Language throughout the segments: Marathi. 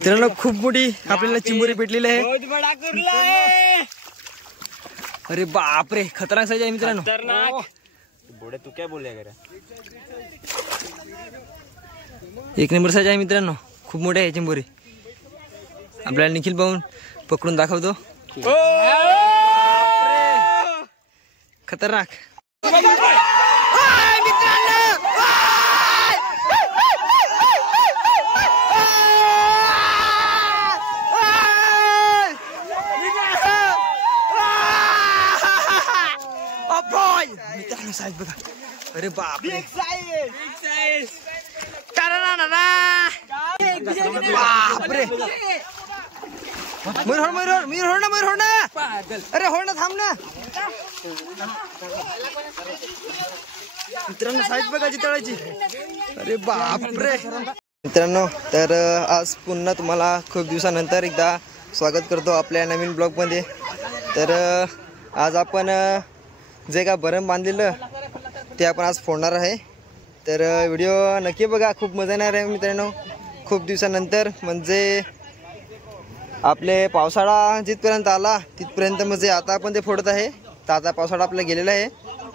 मित्रांनो खूप मोठी आपल्याला चिंबोरी भेटलेली आहे. अरे बापरे खतरनाक साईज आहे मित्रांनो. बोडे तू काय बोलले करा. एक नंबर साईज आहे मित्रांनो. खूप मोठी आहे चिंबोरी. आपल्याला निखिल भाऊन पकडून दाखवतो. खतरनाक मित्रांनो साईज बघा. अरे बापरे बापरे. मयूर होड ना. अरे होड ना थांब ना. मित्रांनो साईज बघा जितळाची. अरे बापरे मित्रांनो. तर आज पुन्हा तुम्हाला खूप दिवसानंतर एकदा स्वागत करतो आपल्या नवीन ब्लॉग मध्ये. तर आज आपण जे का भरम बांधलेलं ते आपण आज फोडणार आहे. तर व्हिडिओ नक्की बघा. खूप मजा येणार आहे मित्रांनो. खूप दिवसानंतर म्हणजे आपले पावसाळा जिथपर्यंत आला तिथपर्यंत म्हणजे आता आपण ते फोडत आहे. तर आता पावसाळा आपला गेलेला आहे.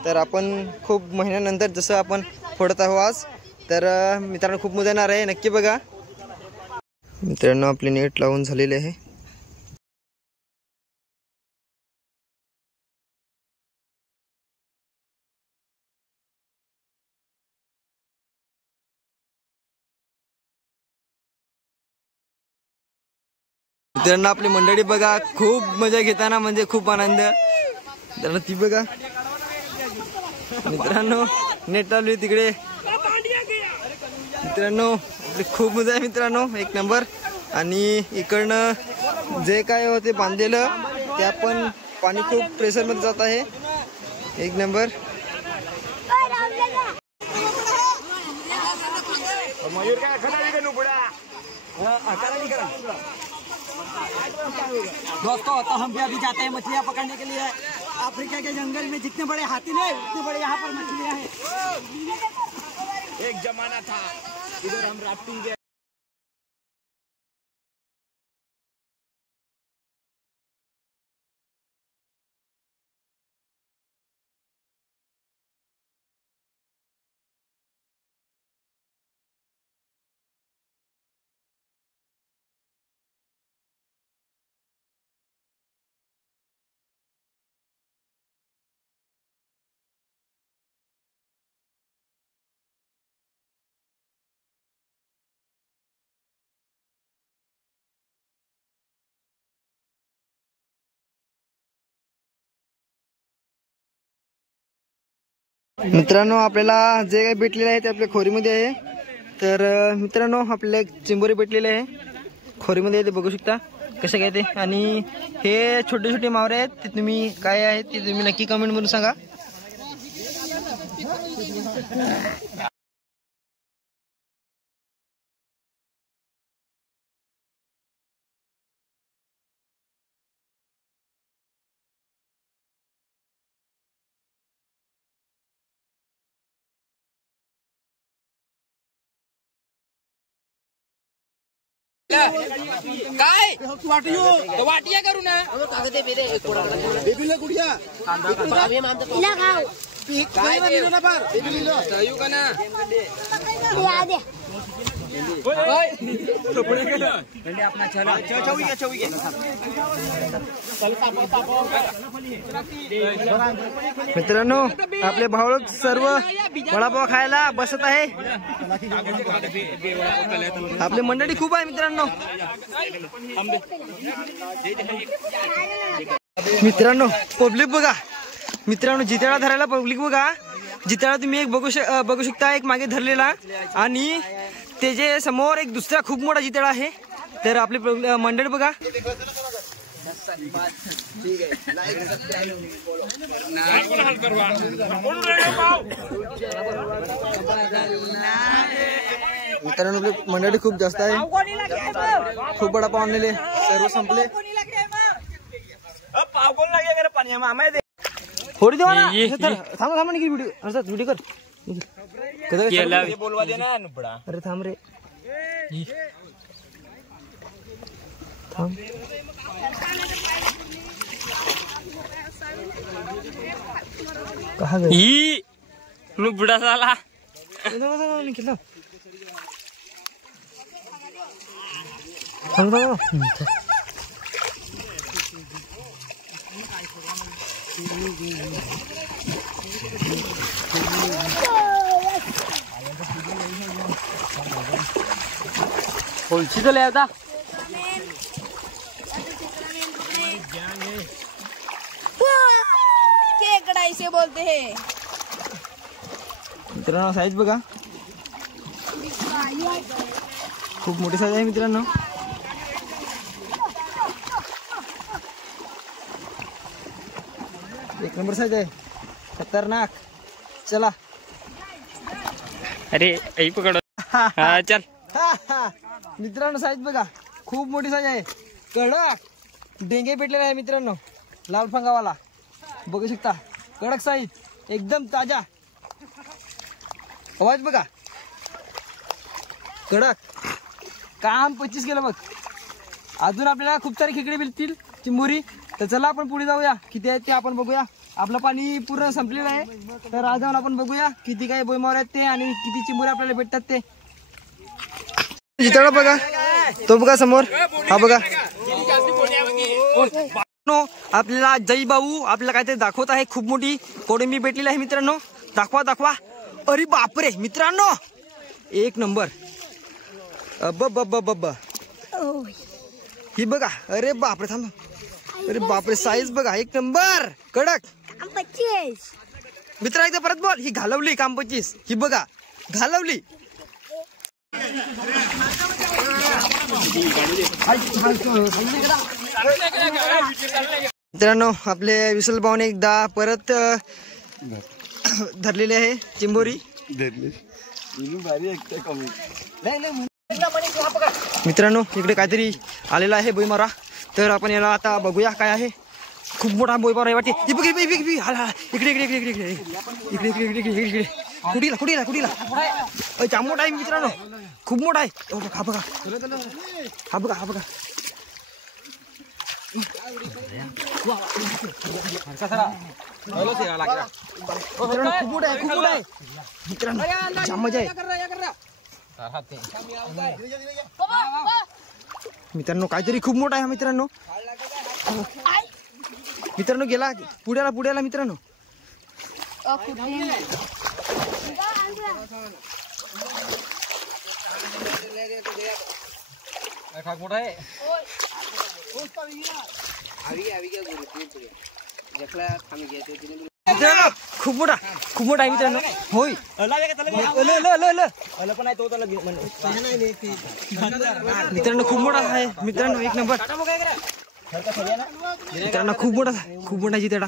तर आपण खूप महिन्यानंतर जसं आपण फोडत आहोत आज. तर मित्रांनो खूप मजा येणार आहे. नक्की बघा मित्रांनो. आपले नेट लावून झालेले आहे. मित्रांनो आपली मंडळी बघा खूप मजा घेताना म्हणजे खूप आनंद. तर ती बघा मित्रांनो नेट चालू आहे तिकडे. मित्रांनो आपली खूप मजा आहे मित्रांनो. एक नंबर. आणि इकडनं जे काय होते बांधलेलं ते आपण पाणी खूप प्रेशर मध्ये जात आहे. एक नंबर. दोस्तों तो हम भी अभी जाते हैं मछलियाँ पकड़ने के लिए. अफ्रीका के जंगल में जितने बड़े हाथी नहीं उतने बड़े यहाँ पर मछलियाँ हैं. एक जमाना था इधर हम राफ्टिंग के. मित्रांनो आपल्याला जे काही भेटलेले आहे ते आपल्या खोरीमध्ये आहे. तर मित्रांनो आपल्याला एक चिंबोरी भेटलेली आहे खोरीमध्ये. ते बघू शकता कसं काय ते. आणि हे छोटे छोटे मावरे आहेत. ते तुम्ही काय आहेत ते तुम्ही नक्की कमेंट मधून सांगा. काय वाटिया करू ना. मित्रांनो आपले भाऊ सर्व वडापाव खायला बसत आहे. आपली मंडळी खूप आहे मित्रांनो. मित्रांनो पब्लिक बघा. मित्रांनो जितेळा धरायला पब्लिक बघा. जितेळा तुम्ही एक बघू शकता. एक मागे धरलेला आणि त्याचे समोर एक दुसरा खूप मोठा जितेळा आहे. तर आपली मंडळी बघा. मित्रांनो आपली मंडळी खूप जास्त आहे. खूप वडापाव आणलेले सर्व संपले. थोडी देवा ना. थांबा थांबा निघी व्हिडिओ कर. बोलवा दे ना. अरे थांब रे. थांब. कहा गए ही मी बुडा झाला. निखिल कोणची तो आता केकड़ा इसे बोलते हैं. मित्रांनो साईज बघा खूप मोठी साईज आहे मित्रांनो. एक नंबर साईज आहे खतरनाक. चला अरे आई पकड. हा चल. मित्रांनो साईज बघा खूप मोठी साईज आहे. कडक डेंगे पेटलेला आहे मित्रांनो. लाल फंगावाला बघू शकता. कडक साईज एकदम ताजा. आवाज बघा कडक. काम 25 केलं बघ. अजून आपल्याला खूप सारे खेकडे मिळतील चिंबोरी. तर चला आपण पुढे जाऊया. किती आहेत ते आपण बघूया. आपलं पाणी पूर्ण संपलेलं आहे. तर आज जाऊन आपण बघूया किती काही बोईमावर आहेत ते आणि किती चिंबोरी आपल्याला भेटतात ते. जिताडा बघा तो बघा समोर. हा बघा आपल्याला जय भाऊ आपल्याला काहीतरी दाखवत आहे. खूप मोठी कोडंबी भेटलेली आहे मित्रांनो. दाखवा दाखवा. अरे बापरे मित्रांनो एक नंबर. बब ही बघा. अरे बापरे थांब. अरे बापरे साईज बघा एक नंबर कडक. मित्रा एकदा परत बोल. ही घालवली काम 25. ही बघा घालवली. मित्रांनो आपले विसल भाऊने एकदा परत धरलेली आहे चिंबोरी. मित्रांनो इकडे काहीतरी आलेला आहे बोईमारा. तर आपण याला आता बघूया काय आहे. खूप मोठा बोईमारा आहे वाटते. इकडे इकडे इकडे इकडे इकडे इकडे इकडे इकडे इकडे कुठीला कुठीला कुठीला जाम मोठा आहे मित्रांनो. खूप मोठा आहे. हा बघा हा बघा हा बघा. खूप मोठा आहे खूप मोठा आहे मित्रांनो. जाम मजा आहे मित्रांनो. काहीतरी खूप मोठा आहे मित्रांनो. मित्रांनो गेला पुढ्याला पुढ्याला मित्रांनो. खूप मोठा आहे मित्रांनो. होय मित्रांनो खूप मोठा आहे मित्रांनो. एक नंबर मित्रांनो. खूप मोठा जितेडा.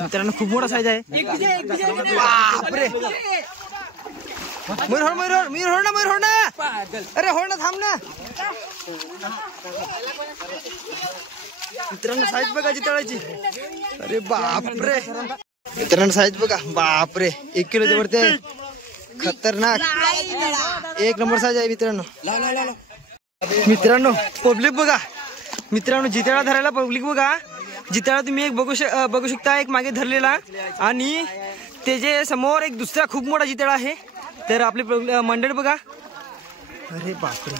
मित्रांनो खूप मोठा साईज आहे. बापरे मयूर होड ना. अरे होड ना थांब ना. मित्रांनो साईज बघा जितेडाची. अरे बापरे मित्रांनो साईज बघा. बापरे 1 किलोच्या वरती आहे. खतरनाक एक नंबर साईज आहे मित्रांनो. मित्रांनो पब्लिक बघा मित्रांनो. जितेडा धरायला पब्लिक बघा. जितेडा तुम्ही एक बघू शकता. एक मागे धरलेला आणि त्याचे समोर एक दुसरा खूप मोठा जितेडा आहे. तर आपली मंडळ बघा. अरे बापरे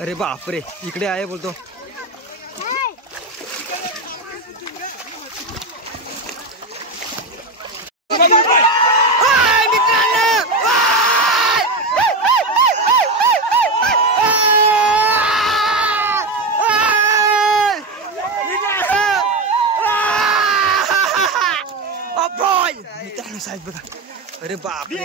अरे बापरे इकडे आहे बोलतो. मित्रांनो साईज बघा. अरे बापरे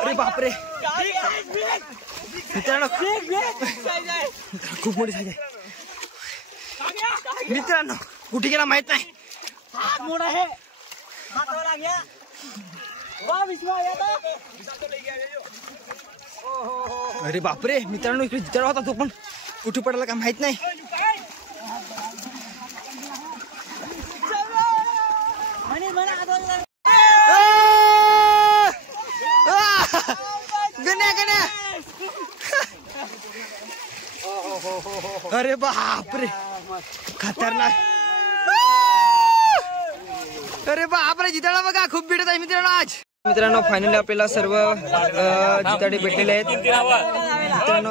अरे बापरे मित्रांनो खूप मोठी साईज आहे मित्रांनो. कुठे गेला माहित नाही. हाथ मोड़ा है, हाथ वाला गया। वाह विश्वा आया था। अरे बापरे मित्रांनो, इकडे जिताडा होता तो पण कुठे पडला का माहित नाही. मनी मना हाथ वाला गण्या गण्या. अरे बापरे खतरनाक. अरे बापरे जिताडा बघा खूप भेटत आहे मित्रांनो आज. मित्रांनो फायनली आपल्याला सर्व जिताडे भेटलेले आहेत मित्रांनो.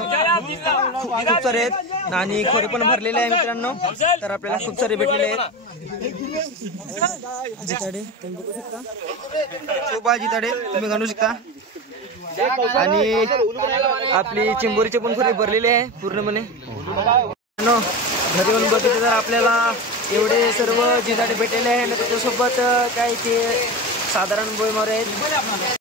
खूप सारे आहेत आणि खोरे पण भरलेले आहे मित्रांनो. तर आपल्याला खूप सारे भेटलेले आहेत जिताडे. तुम्ही बघू शकता खूप आहे जिताडे तुम्ही गणू शकता. आणि आपली चिंबोरीचे पण खोरे भरलेले आहे पूर्णपणे. घरी येऊन बघितलं तर आपल्याला एवढे सर्व जिताडे भेटलेले आहे आणि त्याच्यासोबत काय ते साधारण बोईमारे आहेत.